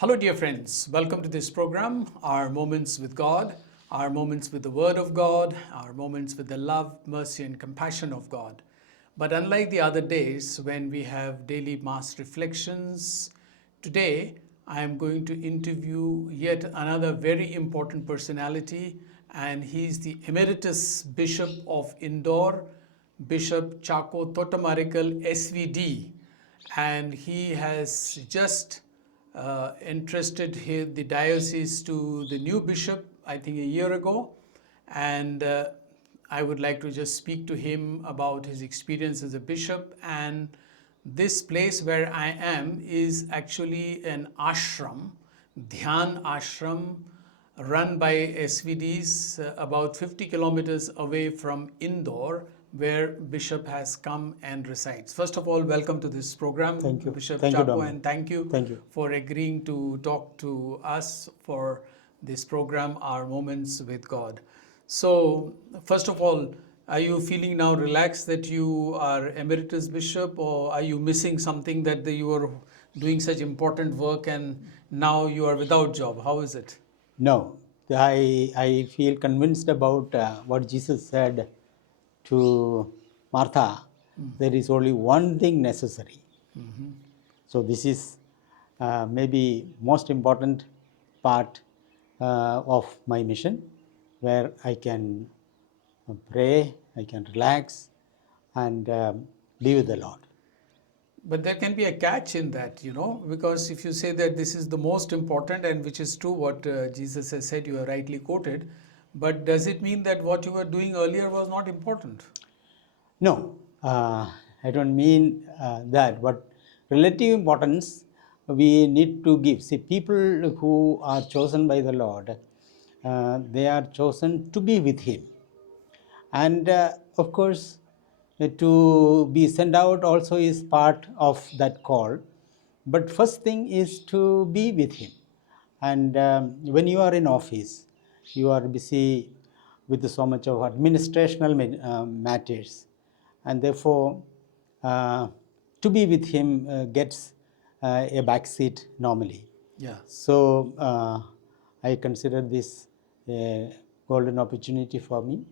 Hello, dear friends. Welcome to this program, Our Moments with God, our moments with the Word of God, our moments with the love, mercy, and compassion of God. But unlike the other days when we have daily mass reflections, today I am going to interview yet another very important personality, and he's the Emeritus Bishop of Indore, Bishop Chacko SVD, and he has just entrusted the diocese to the new bishop, I think a year ago, and I would like to just speak to him about his experience as a bishop. And this place where I am is actually an ashram, Dhyan Ashram, run by SVDs about 50 kilometers away from Indore, where Bishop has come and resides. First of all, welcome to this program, Thank you. Bishop Thank you, Chacko, Dominic. and thank you for agreeing to talk to us for this program, Our Moments with God. So, first of all, are you feeling now relaxed that you are Emeritus Bishop, or are you missing something that you are doing such important work and now you are without job? How is it? No, I feel convinced about what Jesus said to Martha. There is only one thing necessary. So this is maybe most important part of my mission, where I can pray, I can relax, and be with the Lord. But there can be a catch in that, because if you say that this is the most important, and which is true what Jesus has said, you are rightly quoted, but does it mean that what you were doing earlier was not important? No, I don't mean that, but relative importance we need to give. See, people who are chosen by the Lord, they are chosen to be with Him. And of course, to be sent out also is part of that call. But first thing is to be with Him. And when you are in office, you are busy with so much of administrational matters, and therefore uh, to be with Him gets a backseat normally. Yeah. So I consider this a golden opportunity for me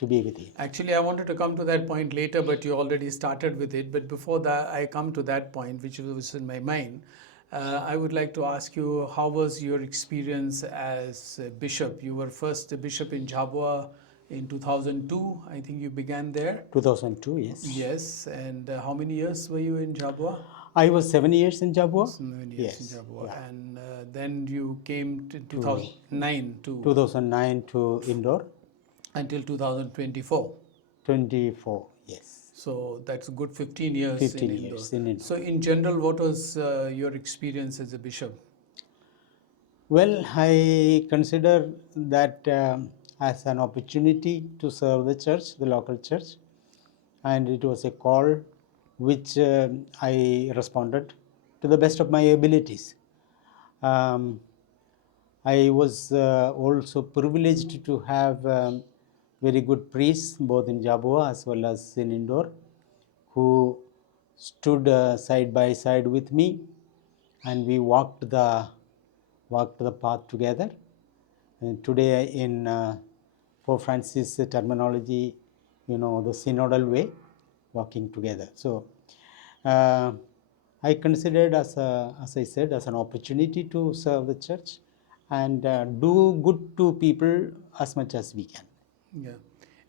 to be with Him. Actually, I wanted to come to that point later, but you already started with it. But before that, I come to that point, which was in my mind. I would like to ask you, how was your experience as a bishop? You were first a bishop in Jhabua in 2002. I think you began there. 2002, yes. Yes. And how many years were you in Jhabua? I was 7 years in Jhabua. 7 years Yes, in Jhabua. yeah. And then you came to 2009 to 2009 to Indore. until 2024. 24, yes. So that's a good 15 years 15 in Indore. years in Indore. So in general, what was your experience as a bishop? Well, I consider that as an opportunity to serve the church, the local church, and it was a call which I responded to the best of my abilities. I was also privileged to have very good priests both in Jhabua as well as in Indore, who stood side by side with me, and we walked the path together. And today, in Pope Francis' terminology, the synodal way, walking together. So, I considered as I said, as an opportunity to serve the church and do good to people as much as we can. Yeah.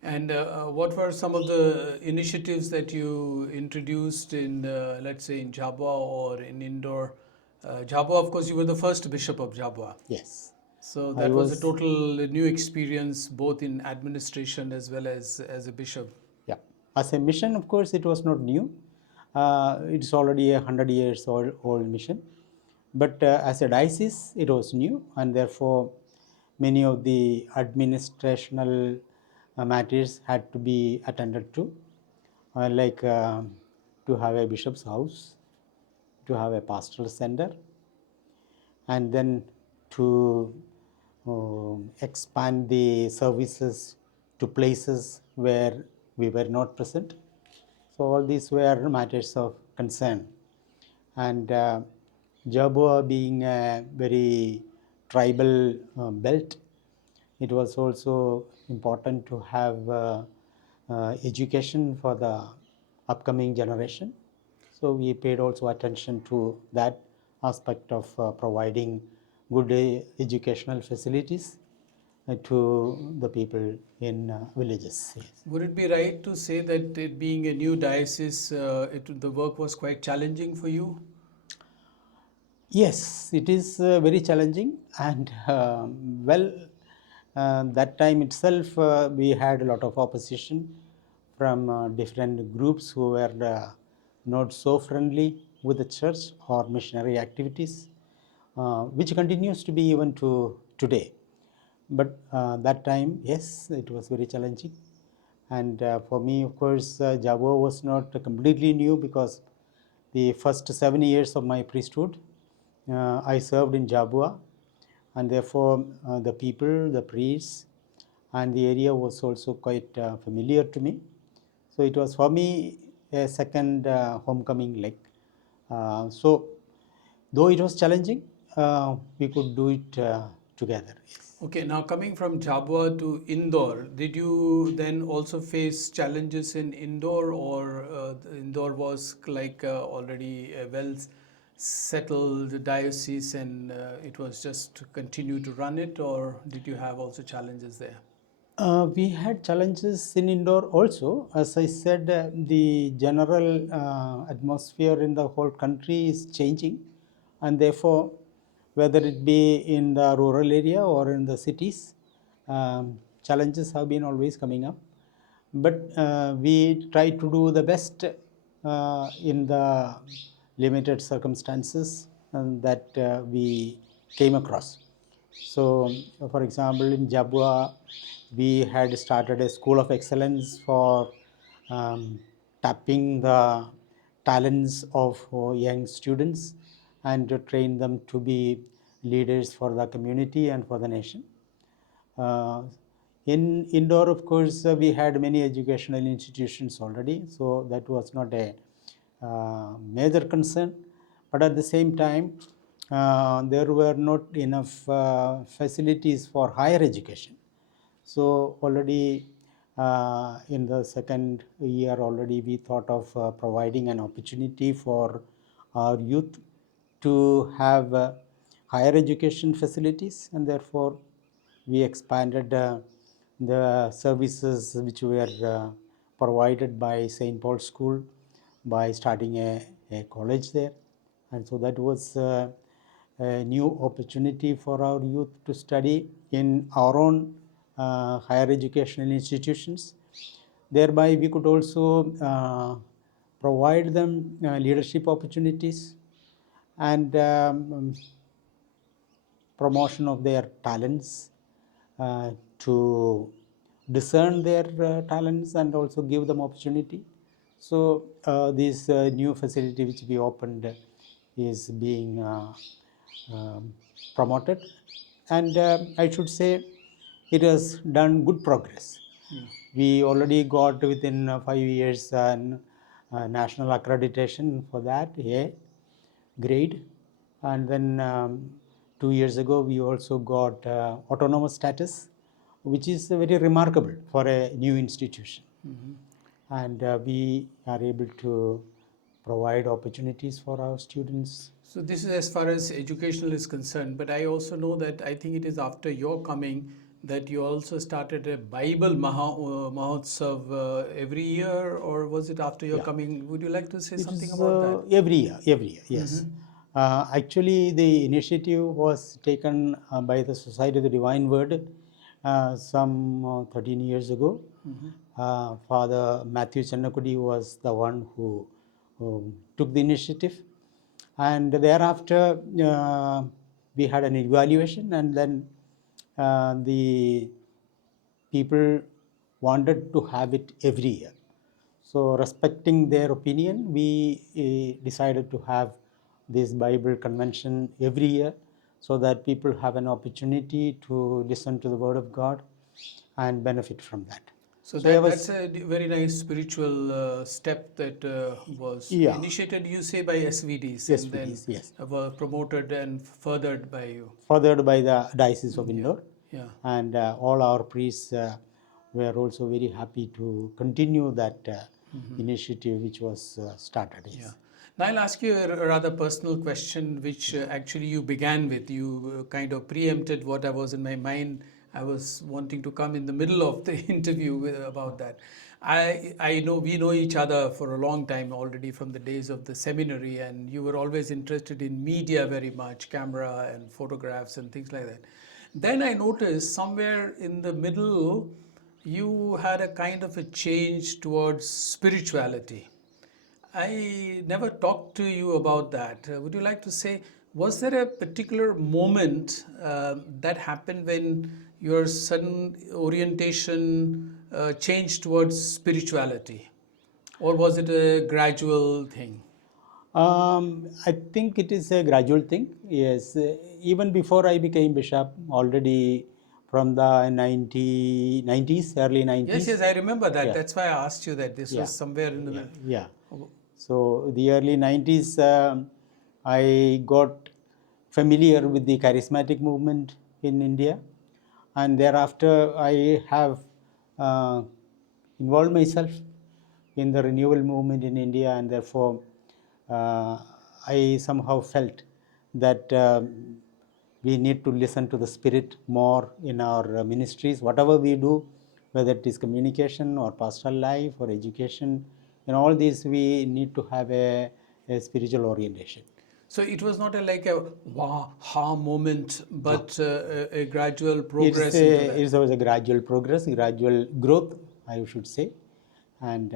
And what were some of the initiatives that you introduced in, let's say, in Jhabua or in Indore? Jhabua, of course, you were the first bishop of Jhabua. Yes. So that was a total new experience, both in administration as well as a bishop. Yeah. As a mission, of course, it was not new. It's already 100 years old mission. But as a diocese, it was new, and therefore many of the administrational matters had to be attended to, like to have a bishop's house, to have a pastoral center, and then to expand the services to places where we were not present. So all these were matters of concern, and Jabua being a very tribal belt, it was also important to have education for the upcoming generation. So we paid also attention to that aspect of providing good educational facilities to the people in villages. Yes. Would it be right to say that it being a new diocese, the work was quite challenging for you? Yes, it is very challenging, and that time itself we had a lot of opposition from different groups who were not so friendly with the church or missionary activities, which continues to be even to today. But that time, yes, it was very challenging. And for me, of course, Java was not completely new, because the first 7 years of my priesthood, I served in Jabua, and therefore the people, the priests, and the area was also quite familiar to me. So it was for me a second homecoming leg. So though it was challenging, we could do it together. Yes. Okay, now coming from Jhabua to Indore, did you then also face challenges in Indore, or Indore was like already a well settled diocese and it was just to continue to run it, or did you have also challenges there? We had challenges in Indore also. As I said, the general atmosphere in the whole country is changing, and therefore, whether it be in the rural area or in the cities, challenges have been always coming up. But we try to do the best in the limited circumstances that we came across. So, for example, in Jabua, we had started a school of excellence for um, tapping the talents of young students and to train them to be leaders for the community and for the nation. Uh, in Indore, of course, we had many educational institutions already, so that was not a major concern. But at the same time, there were not enough facilities for higher education. So already in the second year, already we thought of providing an opportunity for our youth to have higher education facilities, and therefore we expanded the services which were provided by St. Paul's School by starting a college there. And so that was a new opportunity for our youth to study in our own higher educational institutions. Thereby, we could also provide them leadership opportunities and promotion of their talents, to discern their talents and also give them opportunity. So this new facility which we opened is being promoted, and I should say it has done good progress. Yeah. We already got within 5 years national accreditation for that, A grade, and then 2 years ago we also got autonomous status, which is very remarkable for a new institution. And we are able to provide opportunities for our students. So this is as far as educational is concerned, but I also know that I think it is after your coming that you also started a Bible Mahotsav every year, or was it after your Yeah. coming? Would you like to say It something is about that? every year, yes. Actually, the initiative was taken by the Society of the Divine Word some 13 years ago. Father Matthew Channakudi was the one who took the initiative, and thereafter we had an evaluation, and then the people wanted to have it every year. So, respecting their opinion, we decided to have this Bible convention every year, so that people have an opportunity to listen to the Word of God and benefit from that. So So I that's was, a very nice spiritual step that was yeah, initiated, you say, by SVDs and then SVDs, yes, were promoted and furthered by you. furthered by the Diocese of Yeah, Indore, yeah. and all our priests were also very happy to continue that initiative which was started. Yeah. Yes. Now I'll ask you a rather personal question, which actually you began with. You kind of preempted what I was in my mind. I was wanting to come in the middle of the interview about that. I know we know each other for a long time already from the days of the seminary, and you were always interested in media very much, camera and photographs and things like that. Then I noticed somewhere in the middle, you had a kind of a change towards spirituality. I never talked to you about that. Would you like to say, was there a particular moment that happened when your sudden orientation changed towards spirituality? Or was it a gradual thing? I think it is a gradual thing. Yes, even before I became bishop, already from the 90s, early Yes, 90s. yes, I remember that. Yeah, That's why I asked you that. This yeah, was somewhere in the yeah, middle. yeah. So the early 90s, I got familiar with the charismatic movement in India, and thereafter I have uh, involved myself in the renewal movement in India, and therefore uh, I somehow felt that we need to listen to the Spirit more in our ministries, whatever we do, whether it is communication or pastoral life or education. In all these, we need to have a spiritual orientation. So it was not like a wow, ha moment, but a gradual It's progress into a, that. it's always a gradual progress, gradual growth, I should say. And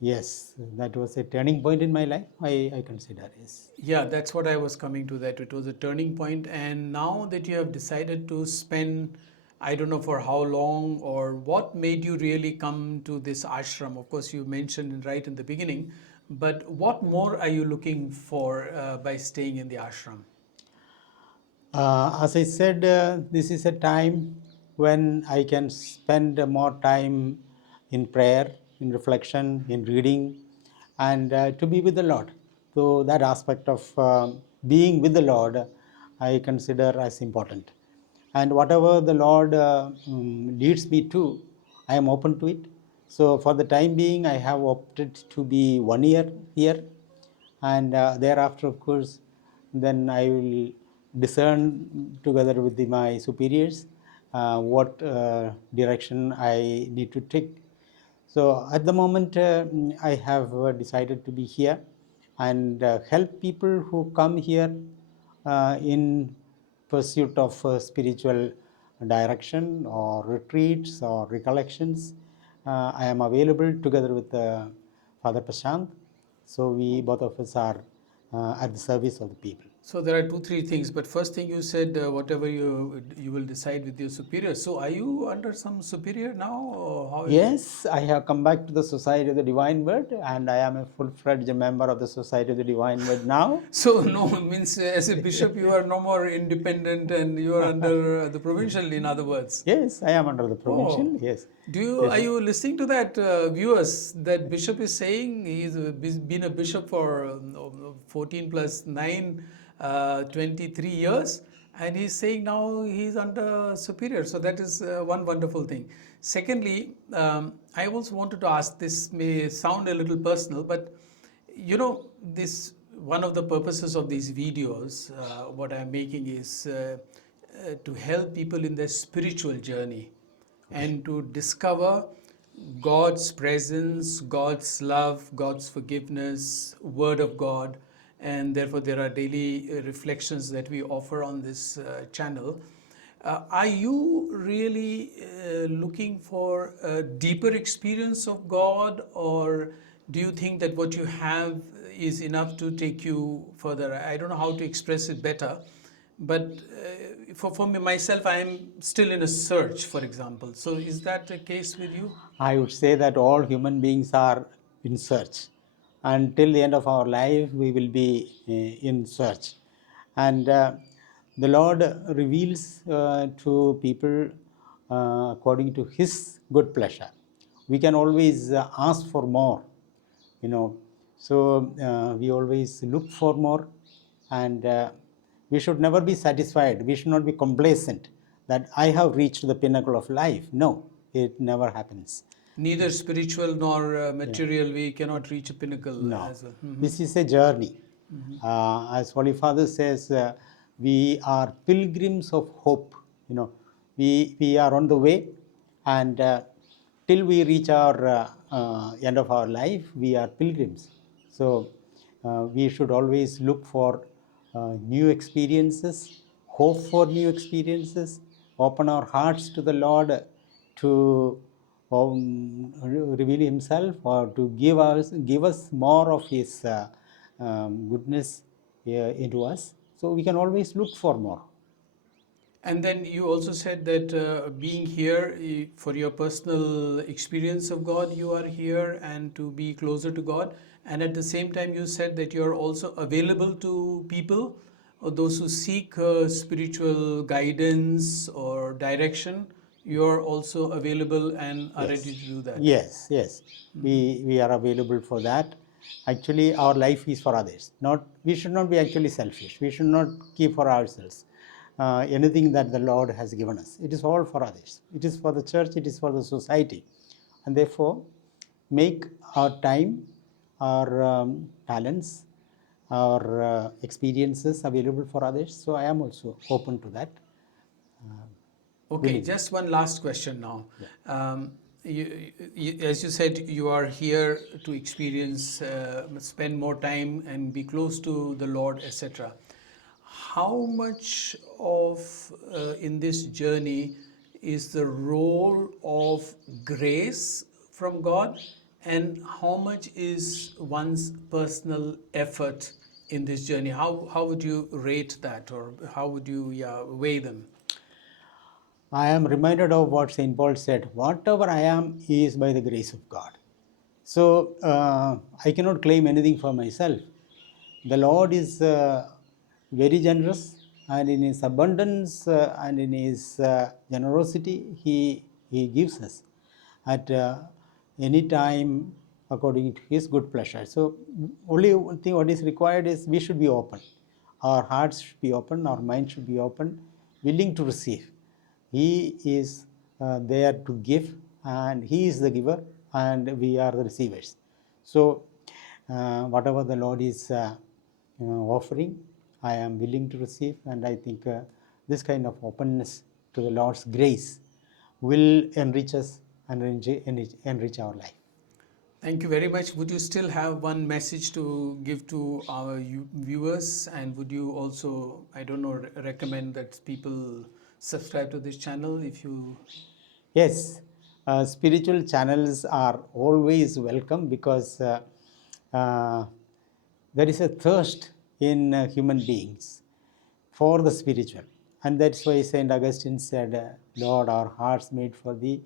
yes, that was a turning point in my life, I consider. Yes. Yeah, that's what I was coming to, that it was a turning point. And now that you have decided to spend, I don't know for how long or what made you really come to this ashram. Of course, you mentioned right in the beginning, but what more are you looking for by staying in the ashram? As I said, this is a time when I can spend more time in prayer, in reflection, in reading, and to be with the Lord. So, that aspect of being with the Lord I consider as important. And whatever the Lord leads me to, I am open to it. So, for the time being, I have opted to be 1 year here, and thereafter, of course, then I will discern together with my superiors what direction I need to take. So at the moment, I have decided to be here and help people who come here in pursuit of spiritual direction or retreats or recollections. I am available together with Father Prashant. So we both of us are at the service of the people. So there are two, three things. But first thing you said, whatever you will decide with your superior. So are you under some superior now, or how is it? Yes, I have come back to the Society of the Divine Word, and I am a full-fledged member of the Society of the Divine Word now. So no means as a bishop you are no more independent and you are under the provincial. In other words. Yes, I am under the provincial. Oh, Yes. do you Yes. are you listening to that, viewers? That bishop is saying he's been a bishop for 14 plus 9, 23 years, and he's saying now he's under superior. So that is one wonderful thing. Secondly, I also wanted to ask. This may sound a little personal, but this one of the purposes of these videos, what I'm making is to help people in their spiritual journey and to discover God's presence, God's love, God's forgiveness, Word of God, and therefore there are daily reflections that we offer on this channel. Are you really looking for a deeper experience of God, or do you think that what you have is enough to take you further? I don't know how to express it better, but for me, myself, I am still in a search, for example. So, is that the case with you? I would say that all human beings are in search. Until the end of our life, we will be in search. And the Lord reveals to people according to His good pleasure. we can always ask for more, you know. So we always look for more, and we should never be satisfied. We should not be complacent that I have reached the pinnacle of life. No, it never happens. Neither spiritual nor material, we cannot reach a pinnacle No, as well. this is a journey. As Holy Father says, we are pilgrims of hope. You know, we are on the way, and till we reach our end of our life, we are pilgrims. So we should always look for new experiences, hope for new experiences, open our hearts to the Lord to reveal Himself, or to give us more of His goodness into us. So we can always look for more. And then you also said that being here for your personal experience of God, you are here and to be closer to God. And at the same time, you said that you're also available to people, or those who seek spiritual guidance or direction. You're also available and are ready to do that. Yes. We are available for that. Actually, our life is for others. We should not be actually selfish. We should not keep for ourselves anything that the Lord has given us. It is all for others. It is for the church. It is for the society, and therefore, make our time, our talents, our experiences available for others. So I am also open to that. Okay, just one last question now. As you said, you are here to experience, spend more time and be close to the Lord, etc. How much of in this journey is the role of grace from God, and how much is one's personal effort in this journey? How would you rate that, or how would you weigh them? I am reminded of what St. Paul said, whatever I am is by the grace of God. So I cannot claim anything for myself. The Lord is very generous, and in His abundance and in His generosity, He gives us at any time according to His good pleasure. So only one thing what is required is we should be open. Our hearts should be open, our mind should be open, willing to receive. He is there to give, and He is the giver, and we are the receivers. So whatever the Lord is offering, I am willing to receive, and I think this kind of openness to the Lord's grace will enrich us and enrich our life. Thank you very much. Would you still have one message to give to our viewers, and would you also, I don't know, recommend that people subscribe to this channel if you... Yes, spiritual channels are always welcome, because there is a thirst in human beings for the spiritual, and that's why Saint Augustine said, Lord, our hearts made for Thee,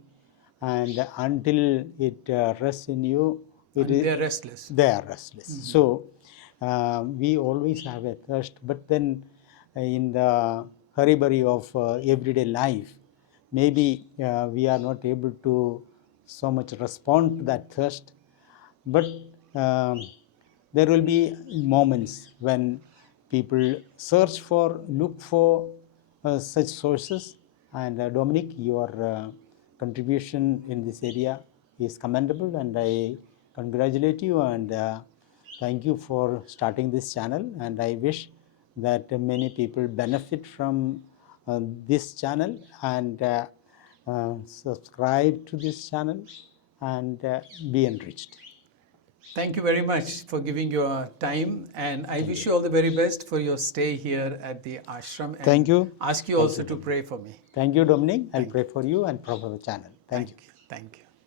and until it rests in You, they are restless. They are restless. So we always have a thirst, but then in the hurry-burry of everyday life, maybe we are not able to so much respond to that thirst. But there will be moments when people look for such sources. And Dominic, your contribution in this area is commendable, and I congratulate you and thank you for starting this channel. And I wish that many people benefit from this channel and subscribe to this channel and be enriched. Thank you very much for giving your time, and I wish you all the very best for your stay here at the ashram. And Thank you. Ask you also to pray for me. Thank you, Dominic. I'll pray for you and pray for the channel. Thank you. Thank you.